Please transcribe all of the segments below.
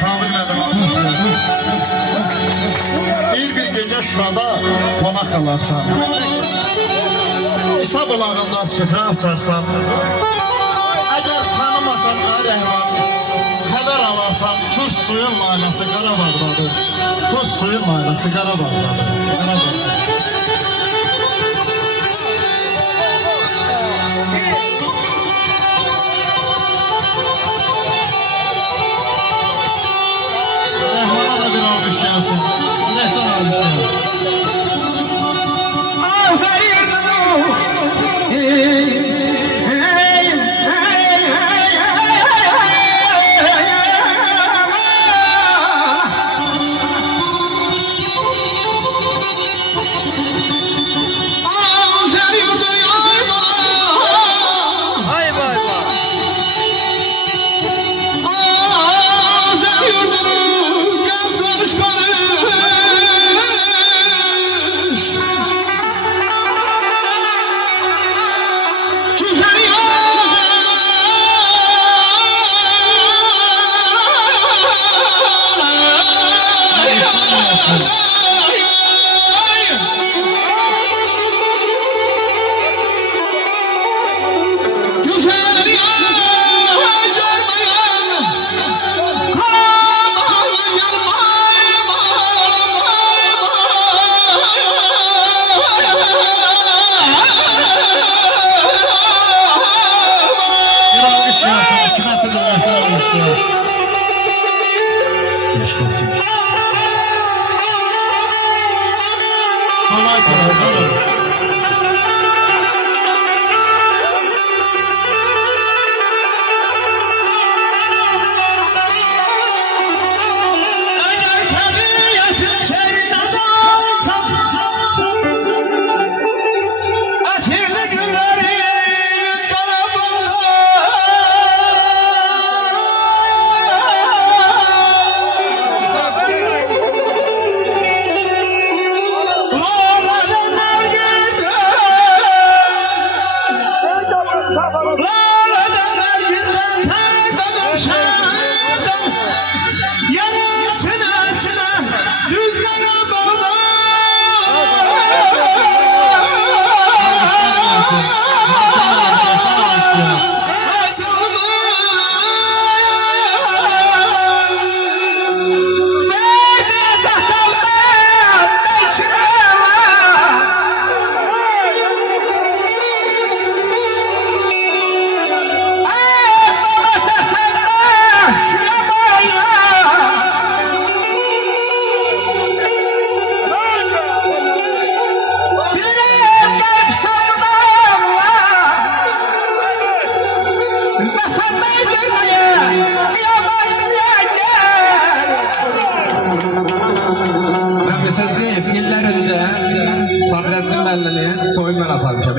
Şamil mənim bir gece Şurada konak alarsan, İsa bulağında süfrə açarsan, eğer tanımasan Ərəhvan, haber alarsan, tuz suyun laylası Qarabağdadır. Tuz suyun laylası Qarabağdadır. Rəhmana da bir almış gelsin. Ürəkdən almış gelsin.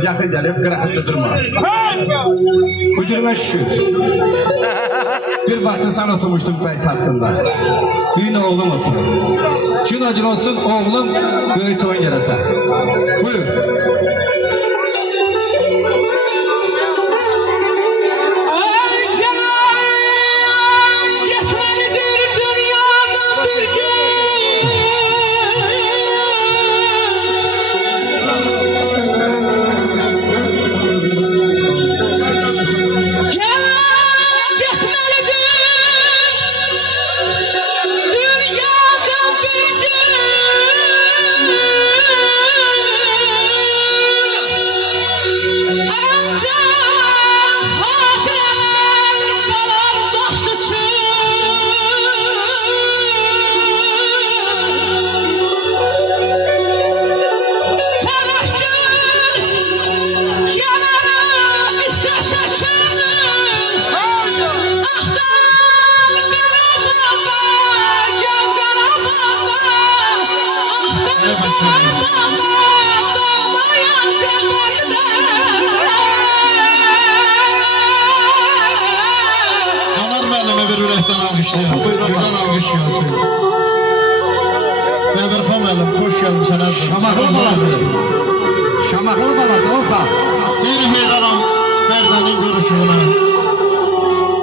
Yakın gelip kırakıtta durma. Bugünüme şükür. Bir vakti sen oturmuştun bey tahtında. Büyün oğlum oturuyor. Gün acil olsun oğlum büyük oyun yarasa. Buyur. Güzel alkış gelsin. Nedir Pamel'im, hoş geldin sana. Şamaklı balası. Şamaklı balası olsa. Bir heyranam Ferdan'ın görüşüne.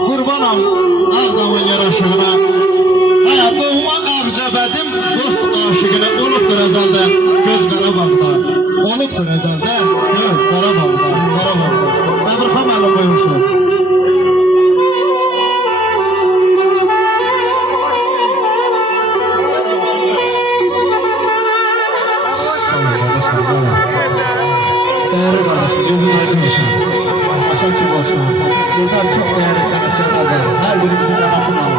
Kurbanam Ağdam'ın yaraşığına. Sən Əzəldə, göz, Qarabağda, Qarabağda. Əbirxan müəllim buyursun. Değerli kardeşim, gözün aydın olsun. Aşağı kim olsun. Burada çok değerli sanatçılar var. Her birimizin arasına